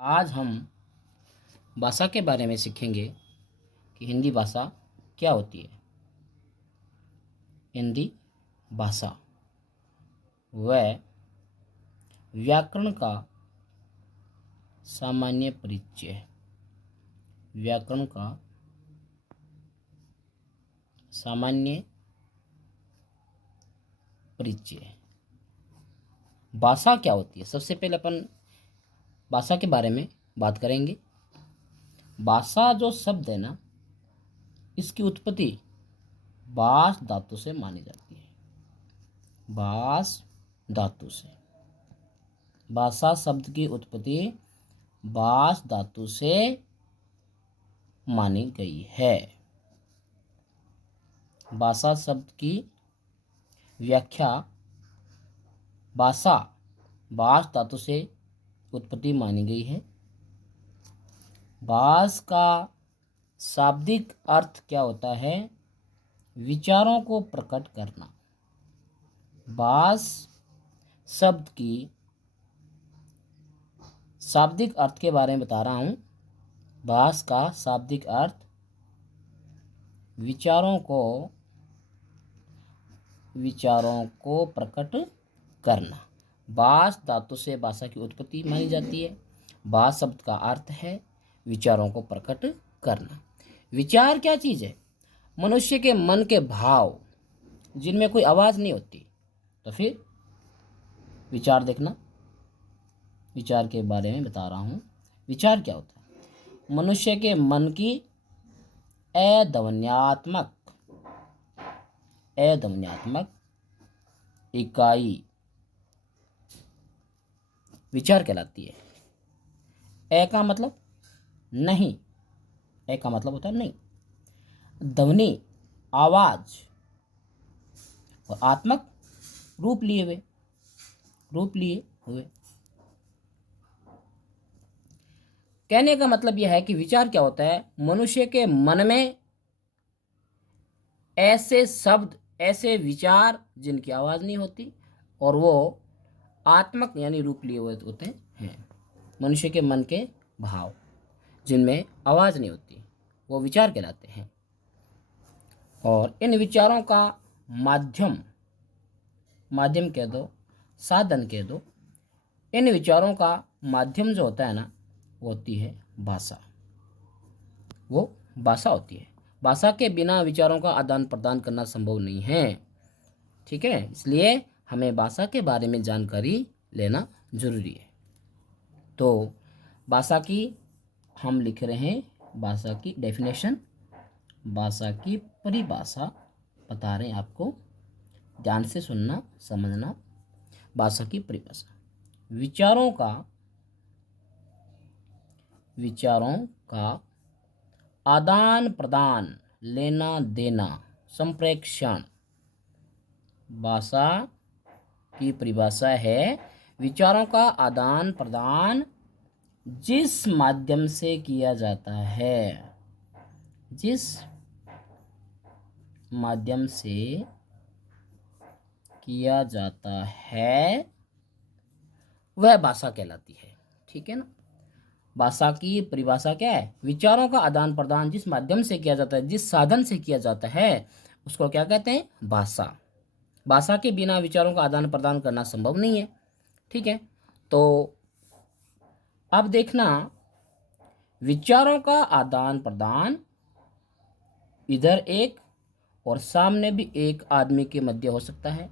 आज हम भाषा के बारे में सीखेंगे कि हिंदी भाषा क्या होती है। हिंदी भाषा वह व्याकरण का सामान्य परिचय है। व्याकरण का सामान्य परिचय। भाषा क्या होती है? सबसे पहले अपन भाषा के बारे में बात करेंगे। भाषा जो शब्द है ना, इसकी उत्पत्ति भाष धातु से मानी जाती है। भाष धातु से भाषा शब्द की उत्पत्ति भाष धातु से मानी गई है। भाषा शब्द की व्याख्या भाषा भाष धातु से उत्पत्ति मानी गई है। भाष का शाब्दिक अर्थ क्या होता है? विचारों को प्रकट करना। भाष शब्द की शाब्दिक अर्थ के बारे में बता रहा हूँ। भाष का शाब्दिक अर्थ विचारों को प्रकट करना। भाष धातु से भाषा की उत्पत्ति मानी जाती है। भाष शब्द का अर्थ है विचारों को प्रकट करना। विचार क्या चीज़ है? मनुष्य के मन के भाव जिनमें कोई आवाज़ नहीं होती। तो फिर विचार देखना, विचार के बारे में बता रहा हूँ। विचार क्या होता है? मनुष्य के मन की अध्वन्यात्मक इकाई विचार कहलाती है। का मतलब नहीं, का मतलब होता है नहीं। ध्वनि आवाज और आत्मक रूप लिए हुए। कहने का मतलब यह है कि विचार क्या होता है? मनुष्य के मन में ऐसे शब्द, ऐसे विचार जिनकी आवाज़ नहीं होती और वो आत्मक यानी रूप लिए हुए होते हैं। मनुष्य के मन के भाव जिनमें आवाज़ नहीं होती वो विचार कहलाते हैं। और इन विचारों का माध्यम कह दो, साधन कह दो। इन विचारों का माध्यम जो होता है ना, वो होती है भाषा। वो भाषा होती है। भाषा के बिना विचारों का आदान प्रदान करना संभव नहीं है। ठीक है, इसलिए हमें भाषा के बारे में जानकारी लेना जरूरी है। तो भाषा की हम लिख रहे हैं, भाषा की डेफिनेशन, भाषा की परिभाषा बता रहे हैं आपको। ध्यान से सुनना, समझना। भाषा की परिभाषा विचारों का आदान प्रदान, लेना देना, संप्रेषण। भाषा की परिभाषा है विचारों का आदान प्रदान जिस माध्यम से किया जाता है, जिस माध्यम से किया जाता है वह भाषा कहलाती है। ठीक है ना? भाषा की परिभाषा क्या है? विचारों का आदान प्रदान जिस माध्यम से किया जाता है, जिस साधन से किया जाता है, उसको क्या कहते हैं? भाषा। भाषा के बिना विचारों का आदान प्रदान करना संभव नहीं है। ठीक है, तो अब देखना, विचारों का आदान प्रदान इधर एक और सामने भी एक आदमी के मध्य हो सकता है।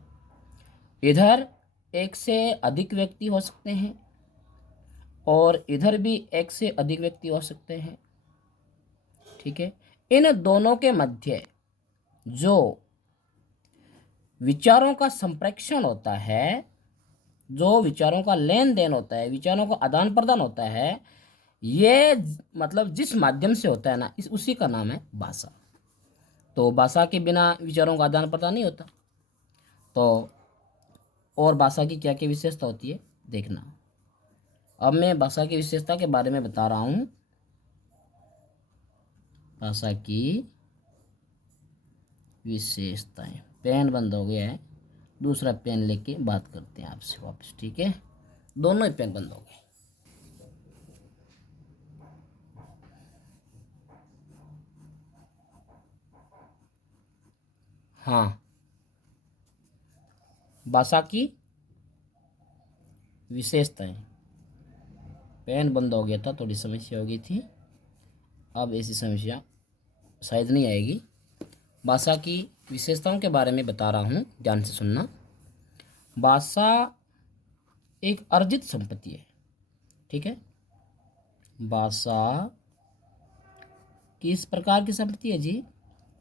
इधर एक से अधिक व्यक्ति हो सकते हैं और इधर भी एक से अधिक व्यक्ति हो सकते हैं। ठीक है, इन दोनों के मध्य जो विचारों का संप्रेषण होता है, जो विचारों का लेन देन होता है, विचारों का आदान प्रदान होता है, ये मतलब जिस माध्यम से होता है ना, उसी का नाम है भाषा। तो भाषा के बिना विचारों का आदान प्रदान नहीं होता। तो और भाषा की क्या क्या विशेषता होती है देखना। अब मैं भाषा की विशेषता के बारे में बता रहा हूँ। भाषा की विशेषताएं। पेन बंद हो गया है, दूसरा पेन लेके बात करते हैं आपसे वापस। ठीक है, दोनों ही पेन बंद हो गए। हाँ, भाषा की विशेषताएं। पेन बंद हो गया था, थोड़ी समस्या हो गई थी, अब ऐसी समस्या शायद नहीं आएगी। भाषा की विशेषताओं के बारे में बता रहा हूँ, ध्यान से सुनना। भाषा एक अर्जित संपत्ति है, ठीक है। भाषा किस प्रकार की संपत्ति है जी?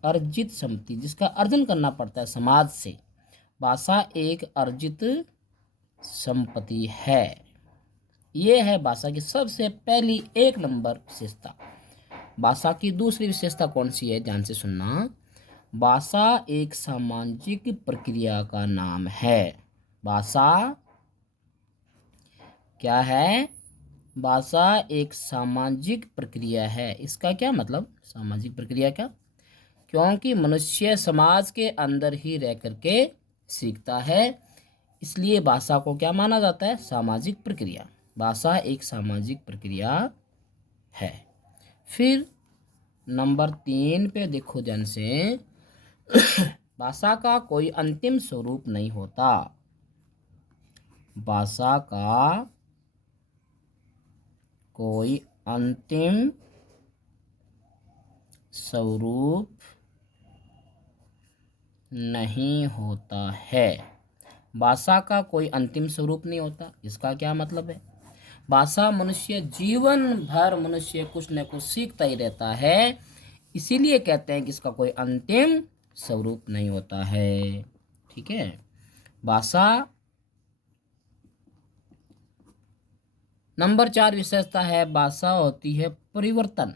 अर्जित संपत्ति, जिसका अर्जन करना पड़ता है समाज से। भाषा एक अर्जित संपत्ति है। ये है भाषा की सबसे पहली 1 नंबर विशेषता। भाषा की दूसरी विशेषता कौन सी है? ध्यान से सुनना। भाषा एक सामाजिक प्रक्रिया का नाम है। भाषा क्या है? भाषा एक सामाजिक प्रक्रिया है। इसका क्या मतलब? सामाजिक प्रक्रिया क्या? क्योंकि मनुष्य समाज के अंदर ही रह करके सीखता है, इसलिए भाषा को क्या माना जाता है? सामाजिक प्रक्रिया। भाषा एक सामाजिक प्रक्रिया है। फिर नंबर 3 पे देखो ध्यान से। भाषा का कोई अंतिम स्वरूप नहीं होता। भाषा का कोई अंतिम स्वरूप नहीं होता है। भाषा का कोई अंतिम स्वरूप नहीं होता। इसका क्या मतलब है? भाषा मनुष्य जीवन भर मनुष्य कुछ न कुछ सीखता ही रहता है, इसीलिए कहते हैं कि इसका कोई अंतिम स्वरूप नहीं होता है, ठीक है। भाषा नंबर 4 विशेषता है, भाषा होती है परिवर्तन।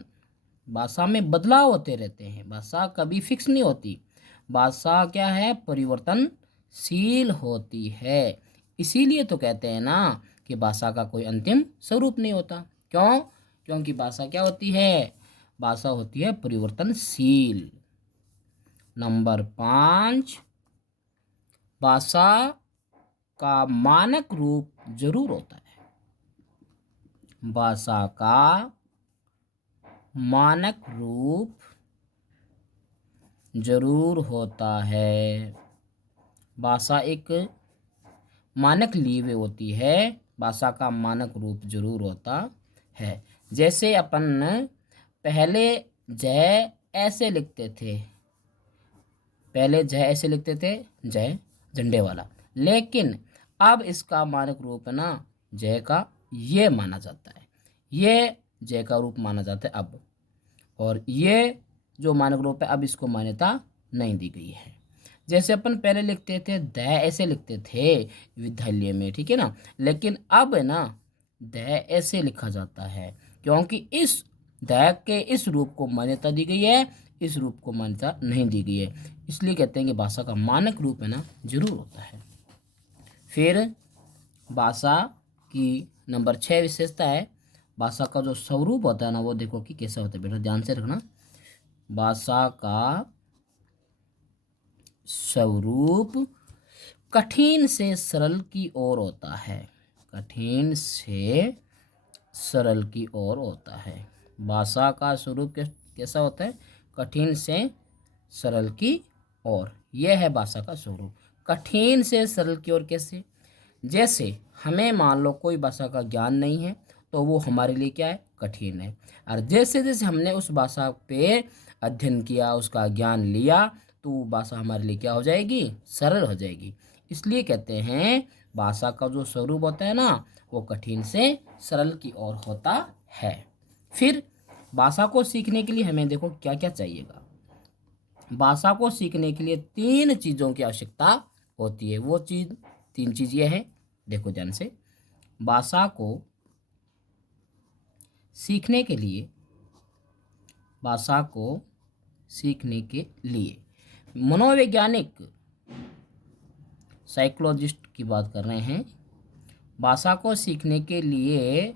भाषा में बदलाव होते रहते हैं, भाषा कभी फिक्स नहीं होती। भाषा क्या है? परिवर्तनशील होती है। इसीलिए तो कहते हैं ना कि भाषा का कोई अंतिम स्वरूप नहीं होता। क्यों? क्योंकि भाषा क्या होती है? भाषा होती है परिवर्तनशील। नंबर 5, भाषा का मानक रूप जरूर होता है। भाषा का मानक रूप जरूर होता है। भाषा एक मानक ली हुई होती है, भाषा का मानक रूप जरूर होता है। जैसे अपन पहले जय ऐसे लिखते थे, पहले जय ऐसे लिखते थे, जय झंडे वाला, लेकिन अब इसका मानक रूप है ना जय का ये माना जाता है, ये जय का रूप माना जाता है अब। और ये जो मानक रूप है अब इसको मान्यता नहीं दी गई है। जैसे अपन पहले लिखते थे द ऐसे लिखते थे विद्यालय में, ठीक है ना, लेकिन अब है ना द ऐसे लिखा जाता है, क्योंकि इस द के इस रूप को मान्यता दी गई है, इस रूप को मान्यता नहीं दी गई है। इसलिए कहते हैं कि भाषा का मानक रूप है ना जरूर होता है। फिर भाषा की नंबर 6 विशेषता है, भाषा का जो स्वरूप होता है ना वो देखो कि कैसा होता है बेटा, ध्यान से रखना। भाषा का स्वरूप कठिन से सरल की ओर होता है। कठिन से सरल की ओर होता है। भाषा का स्वरूप कैसा होता है? कठिन से सरल की ओर। यह है भाषा का स्वरूप। कठिन से सरल की ओर कैसे? जैसे हमें मान लो कोई भाषा का ज्ञान नहीं है तो वो हमारे लिए क्या है? कठिन है। और जैसे जैसे हमने उस भाषा पे अध्ययन किया, उसका ज्ञान लिया, तो वो भाषा हमारे लिए क्या हो जाएगी? सरल हो जाएगी। इसलिए कहते हैं भाषा का जो स्वरूप होता है ना वो कठिन से सरल की ओर होता है। फिर भाषा को सीखने के लिए हमें देखो क्या क्या चाहिएगा। भाषा को सीखने के लिए 3 चीज़ों की आवश्यकता होती है। वो 3 चीज़ ये है, देखो ध्यान से। भाषा को सीखने के लिए, भाषा को सीखने के लिए मनोवैज्ञानिक साइकोलॉजिस्ट की बात कर रहे हैं। भाषा को सीखने के लिए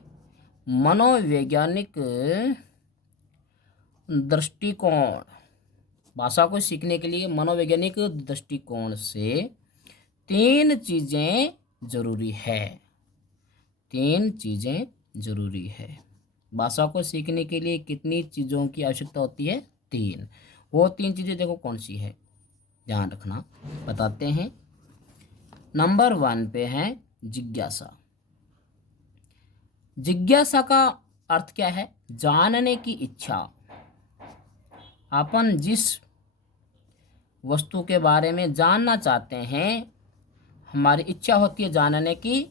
मनोवैज्ञानिक दृष्टिकोण, भाषा को सीखने के लिए मनोवैज्ञानिक दृष्टिकोण से 3 चीज़ें जरूरी है। 3 चीज़ें जरूरी है। भाषा को सीखने के लिए कितनी चीज़ों की आवश्यकता होती है? 3। वो 3 चीज़ें देखो कौन सी है, ध्यान रखना, बताते हैं। नंबर 1 पे है जिज्ञासा। जिज्ञासा का अर्थ क्या है? जानने की इच्छा। अपन जिस वस्तु के बारे में जानना चाहते हैं, हमारी इच्छा होती है जानने की,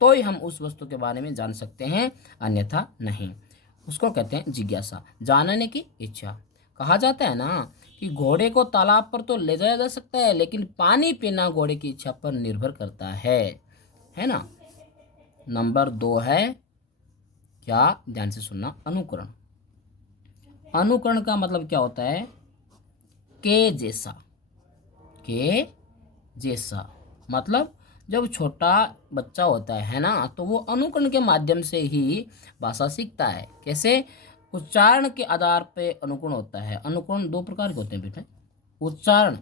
तो ही हम उस वस्तु के बारे में जान सकते हैं, अन्यथा नहीं। उसको कहते हैं जिज्ञासा, जानने की इच्छा। कहा जाता है ना कि घोड़े को तालाब पर तो ले जाया जा सकता है, लेकिन पानी पीना घोड़े की इच्छा पर निर्भर करता है ना। नंबर 2 है क्या? ध्यान से सुनना, अनुकरण। अनुकरण का मतलब क्या होता है? के जैसा। के जैसा मतलब जब छोटा बच्चा होता है ना, तो वो अनुकरण के माध्यम से ही भाषा सीखता है। कैसे? उच्चारण के आधार पे अनुकरण होता है। अनुकरण 2 प्रकार के होते हैं बेटे, उच्चारण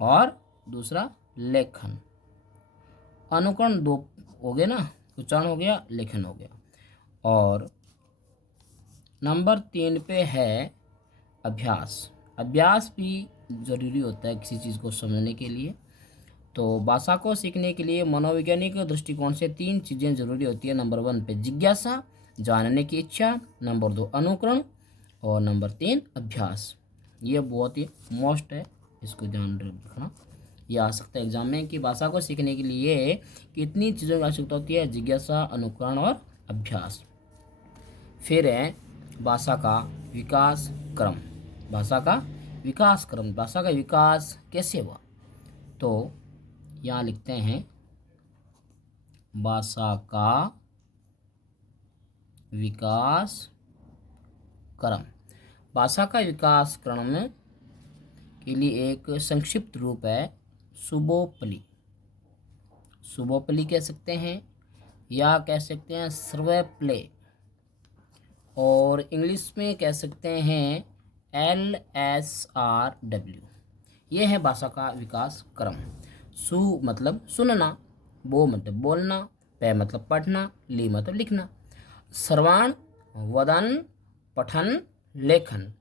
और दूसरा लेखन। अनुकरण 2 हो गए ना, उच्चारण हो गया, लेखन हो गया। और नंबर 3 पे है अभ्यास। अभ्यास भी ज़रूरी होता है किसी चीज़ को समझने के लिए। तो भाषा को सीखने के लिए मनोवैज्ञानिक दृष्टिकोण से 3 चीज़ें ज़रूरी होती है। नंबर 1 पे जिज्ञासा, जानने की इच्छा। नंबर 2 अनुकरण, और नंबर 3 अभ्यास। ये बहुत ही मोस्ट है, इसको ध्यान रखना। यह आ सकता है एग्जाम में कि भाषा को सीखने के लिए कितनी चीज़ों की आवश्यकता होती है? जिज्ञासा, अनुकरण और अभ्यास। फिर है भाषा का विकास क्रम। भाषा का विकास क्रम, भाषा का विकास कैसे हुआ? तो यहाँ लिखते हैं भाषा का विकास क्रम। भाषा का विकास क्रम के लिए एक संक्षिप्त रूप है सुबोपली। सुबोपली कह सकते हैं, या कह सकते हैं सर्वप्ले, और इंग्लिश में कह सकते हैं LSRW। ये है भाषा का विकास क्रम। सु मतलब सुनना, बो मतलब बोलना, पे मतलब पढ़ना, ली मतलब लिखना। श्रवण, वदन, पठन, लेखन।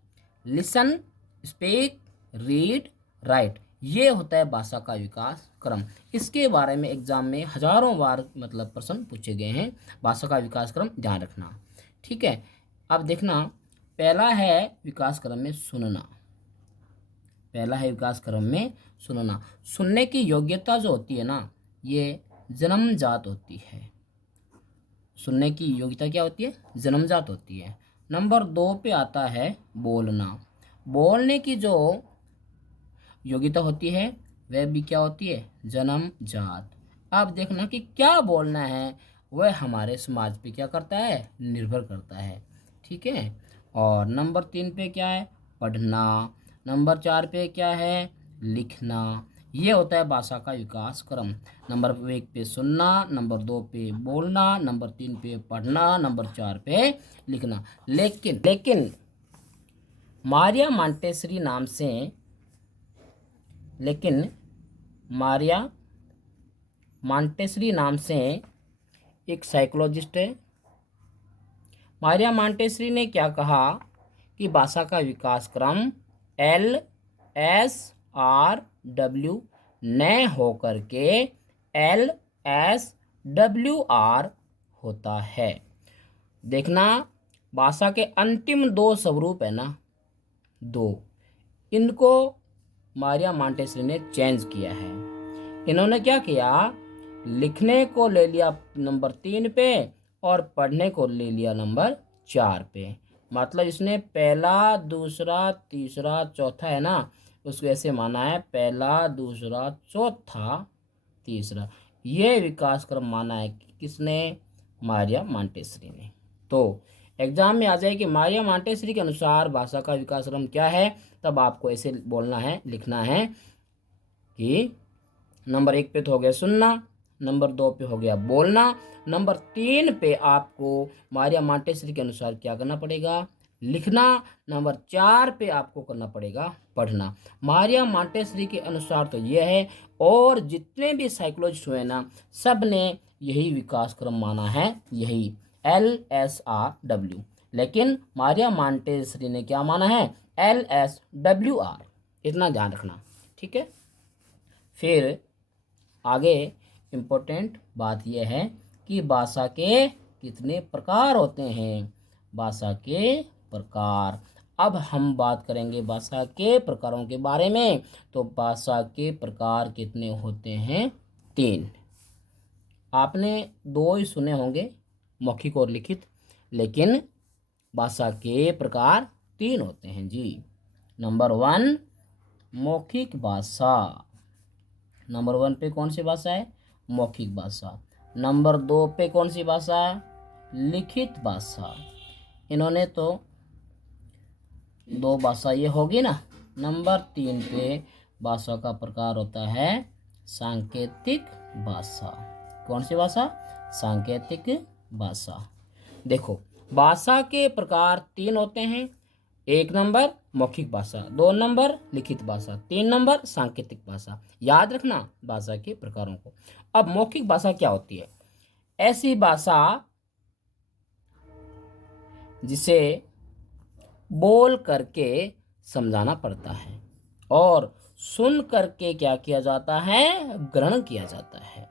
Listen, speak, read, right. ये होता है भाषा का विकास क्रम। इसके बारे में एग्जाम में हजारों बार मतलब प्रश्न पूछे गए हैं। भाषा का विकास क्रम ध्यान रखना, ठीक है। अब देखना, पहला है विकास क्रम में सुनना। पहला है विकास क्रम में सुनना। सुनने की योग्यता जो होती है ना, ये जन्मजात होती है। सुनने की योग्यता क्या होती है? जन्मजात होती है। नंबर 2 पे आता है बोलना। बोलने की जो योग्यता होती है वह भी क्या होती है? जन्मजात। अब देखना कि क्या बोलना है वह हमारे समाज पे क्या करता है? निर्भर करता है, ठीक है। और नंबर 3 पे क्या है? पढ़ना। नंबर 4 पे क्या है? लिखना। ये होता है भाषा का विकास क्रम। नंबर 1 पे सुनना, नंबर 2 पे बोलना, नंबर 3 पे पढ़ना, नंबर 4 पे लिखना। लेकिन मारिया मॉन्टेसरी नाम से एक साइकोलॉजिस्ट है। मारिया मॉन्टेसरी ने क्या कहा कि भाषा का विकास क्रम LSRW न होकर के LSWR होता है। देखना, भाषा के अंतिम 2 स्वरूप है ना, 2, इनको मारिया मॉन्टेसरी ने चेंज किया है। इन्होंने क्या किया? लिखने को ले लिया नंबर 3 पे और पढ़ने को ले लिया नंबर 4 पे। मतलब इसने पहला, दूसरा, तीसरा, चौथा है ना, उसको ऐसे माना है पहला, दूसरा, चौथा, तीसरा। ये विकास क्रम माना है किसने? मारिया मॉन्टेसरी ने। तो एग्जाम में आ जाए कि मारिया मॉन्टेसरी के अनुसार भाषा का विकास क्रम क्या है, तब आपको ऐसे बोलना है, लिखना है कि नंबर 1 पे तो हो गया सुनना, नंबर 2 पे हो गया बोलना, नंबर 3 पे आपको मारिया मॉन्टेसरी के अनुसार क्या करना पड़ेगा? लिखना। नंबर 4 पे आपको करना पड़ेगा पढ़ना। मारिया मॉन्टेसरी के अनुसार तो यह है, और जितने भी साइकोलॉजिस्ट हुए ना, सब ने यही विकास क्रम माना है, यही LSRW। लेकिन मारिया मॉन्टेसरी ने क्या माना है? LSWR। इतना ध्यान रखना, ठीक है। फिर आगे इम्पोर्टेंट बात यह है कि भाषा के कितने प्रकार होते हैं। भाषा के प्रकार, अब हम बात करेंगे भाषा के प्रकारों के बारे में। तो भाषा के प्रकार कितने होते हैं? 3। आपने 2 ही सुने होंगे, मौखिक और लिखित, लेकिन भाषा के प्रकार 3 होते हैं जी। नंबर 1 मौखिक भाषा। नंबर 1 पे कौन सी भाषा है? मौखिक भाषा। नंबर 2 पे कौन सी भाषा है? लिखित भाषा। इन्होंने तो 2 भाषा ये होगी ना। नंबर 3 पे भाषा का प्रकार होता है सांकेतिक भाषा। कौन सी भाषा? सांकेतिक भाषा। देखो, भाषा के प्रकार 3 होते हैं। 1 नंबर मौखिक भाषा, 2 नंबर लिखित भाषा, 3 नंबर सांकेतिक भाषा। याद रखना भाषा के प्रकारों को। अब मौखिक भाषा क्या होती है? ऐसी भाषा जिसे बोल करके समझाना पड़ता है और सुन करके क्या किया जाता है? ग्रहण किया जाता है।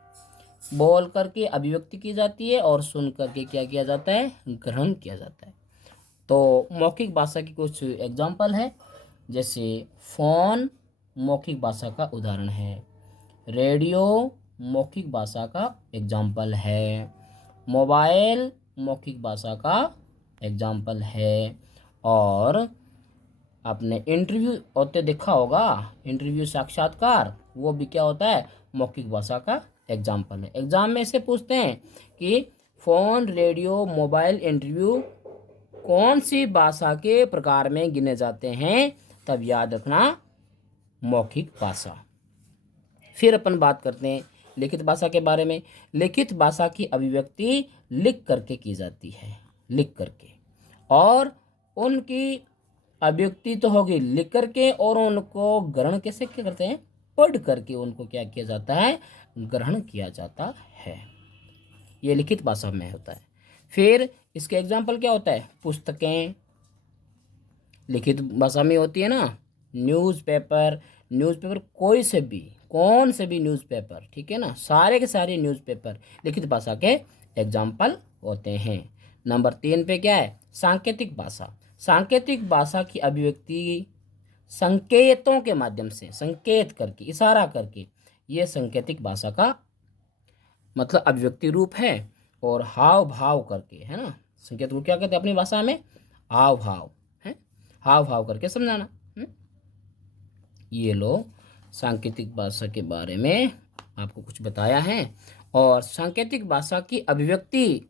बोल करके अभिव्यक्ति की जाती है और सुन करके क्या किया जाता है? ग्रहण किया जाता है। तो मौखिक भाषा की कुछ एग्जाम्पल है, जैसे फोन मौखिक भाषा का उदाहरण है, रेडियो मौखिक भाषा का एग्जाम्पल है, मोबाइल मौखिक भाषा का एग्जाम्पल है, और आपने इंटरव्यू होते देखा होगा, इंटरव्यू साक्षात्कार, वो भी क्या होता है? मौखिक भाषा का एग्जाम्पल है। एग्जाम में से पूछते हैं कि फ़ोन, रेडियो, मोबाइल, इंटरव्यू कौन सी भाषा के प्रकार में गिने जाते हैं? तब याद रखना मौखिक भाषा। फिर अपन बात करते हैं लिखित भाषा के बारे में। लिखित भाषा की अभिव्यक्ति लिख करके की जाती है, लिख करके, और उनकी अभिव्यक्ति तो होगी लिख करके, और उनको ग्रहण कैसे क्या करते हैं? पढ़ करके उनको क्या किया जाता है? ग्रहण किया जाता है। ये लिखित भाषा में होता है। फिर इसके एग्जाम्पल क्या होता है? पुस्तकें लिखित भाषा में होती है ना। न्यूज़पेपर, न्यूज़पेपर कोई से भी, कौन से भी न्यूज़पेपर, ठीक है ना, सारे के सारे न्यूज़पेपर लिखित भाषा के एग्जाम्पल होते हैं। नंबर 3 पे क्या है? सांकेतिक भाषा। सांकेतिक भाषा की अभिव्यक्ति संकेतों के माध्यम से, संकेत करके, इशारा करके, ये सांकेतिक भाषा का मतलब अभिव्यक्ति रूप है। और हाव भाव करके, है ना, संकेत को क्या कहते हैं अपनी भाषा में? हाव भाव है, हाव भाव करके समझाना। ये लो सांकेतिक भाषा के बारे में आपको कुछ बताया है। और सांकेतिक भाषा की अभिव्यक्ति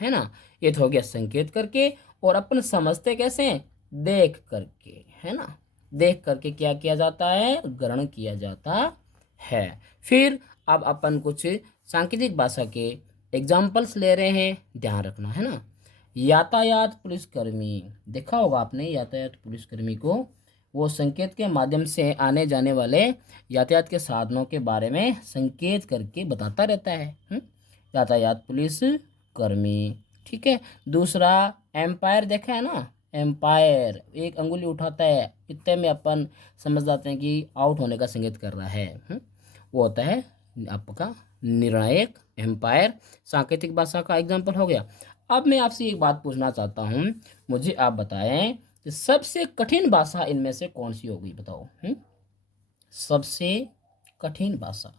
है ना, ये तो हो गया संकेत करके, और अपन समझते कैसे हैं? देख करके, है ना, देख करके क्या किया जाता है? ग्रहण किया जाता है। फिर अब अपन कुछ सांकेतिक भाषा के एग्जाम्पल्स ले रहे हैं, ध्यान रखना, है ना। यातायात पुलिसकर्मी, देखा होगा आपने यातायात पुलिसकर्मी को, वो संकेत के माध्यम से आने जाने वाले यातायात के साधनों के बारे में संकेत करके बताता रहता है। यातायात पुलिस कर्मी, ठीक है। दूसरा एम्पायर, देखा है ना, एम्पायर एक अंगुली उठाता है, इतने में अपन समझ जाते हैं कि आउट होने का संकेत कर रहा है। वो होता है आपका निर्णायक, एम्पायर सांकेतिक भाषा का एग्जाम्पल हो गया। अब मैं आपसे एक बात पूछना चाहता हूँ, मुझे आप बताएं कि सबसे कठिन भाषा इनमें से कौन सी होगी? बताओ। सबसे कठिन भाषा,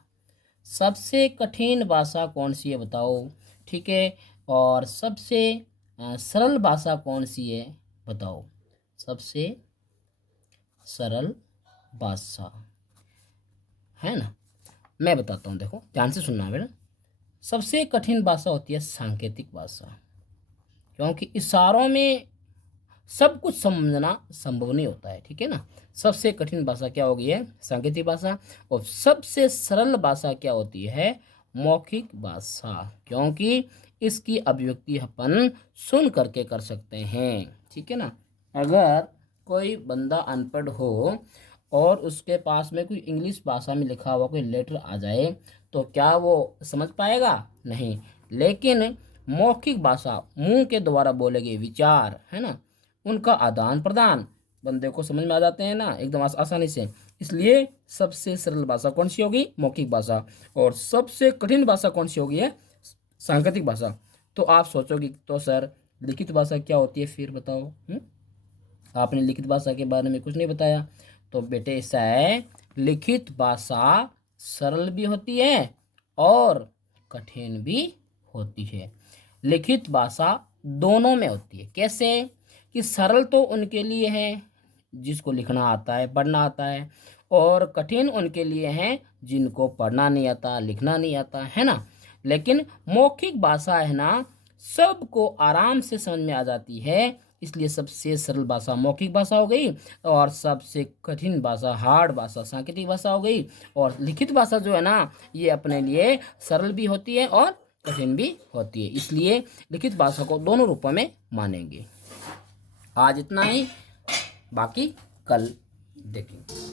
सबसे कठिन भाषा कौन सी है? बताओ, ठीक है। और सबसे सरल भाषा कौन सी है? बताओ। सबसे सरल भाषा, है ना, मैं बताता हूँ, देखो ध्यान से सुनना बेटा। सबसे कठिन भाषा होती है सांकेतिक भाषा, क्योंकि इशारों में सब कुछ समझना संभव नहीं होता है, ठीक है ना। सबसे कठिन भाषा क्या होगी? है सांकेतिक भाषा। और सबसे सरल भाषा क्या होती है? मौखिक भाषा, क्योंकि इसकी अभिव्यक्ति अपन सुन करके कर सकते हैं, ठीक है ना। अगर कोई बंदा अनपढ़ हो और उसके पास में कोई इंग्लिश भाषा में लिखा हुआ कोई लेटर आ जाए, तो क्या वो समझ पाएगा? नहीं। लेकिन मौखिक भाषा, मुंह के द्वारा बोले गए विचार, है ना, उनका आदान प्रदान बंदे को समझ में आ जाते हैं ना एकदम आसानी से। इसलिए सबसे सरल भाषा कौन सी होगी? मौखिक भाषा। और सबसे कठिन भाषा कौन सी होगी? है सांकेतिक भाषा। तो आप सोचोगे तो सर लिखित भाषा क्या होती है, फिर बताओ। आपने लिखित भाषा के बारे में कुछ नहीं बताया। तो बेटे ऐसा है, लिखित भाषा सरल भी होती है और कठिन भी होती है। लिखित भाषा दोनों में होती है। कैसे? कि सरल तो उनके लिए है जिसको लिखना आता है, पढ़ना आता है, और कठिन उनके लिए हैं जिनको पढ़ना नहीं आता, लिखना नहीं आता, है ना। लेकिन मौखिक भाषा है ना, सबको आराम से समझ में आ जाती है, इसलिए सबसे सरल भाषा मौखिक भाषा हो गई, और सबसे कठिन भाषा हार्ड भाषा सांकेतिक भाषा हो गई। और लिखित भाषा जो है ना, ये अपने लिए सरल भी होती है और कठिन भी होती है, इसलिए लिखित भाषा को दोनों रूपों में मानेंगे। आज इतना ही, बाकी कल देखेंगे।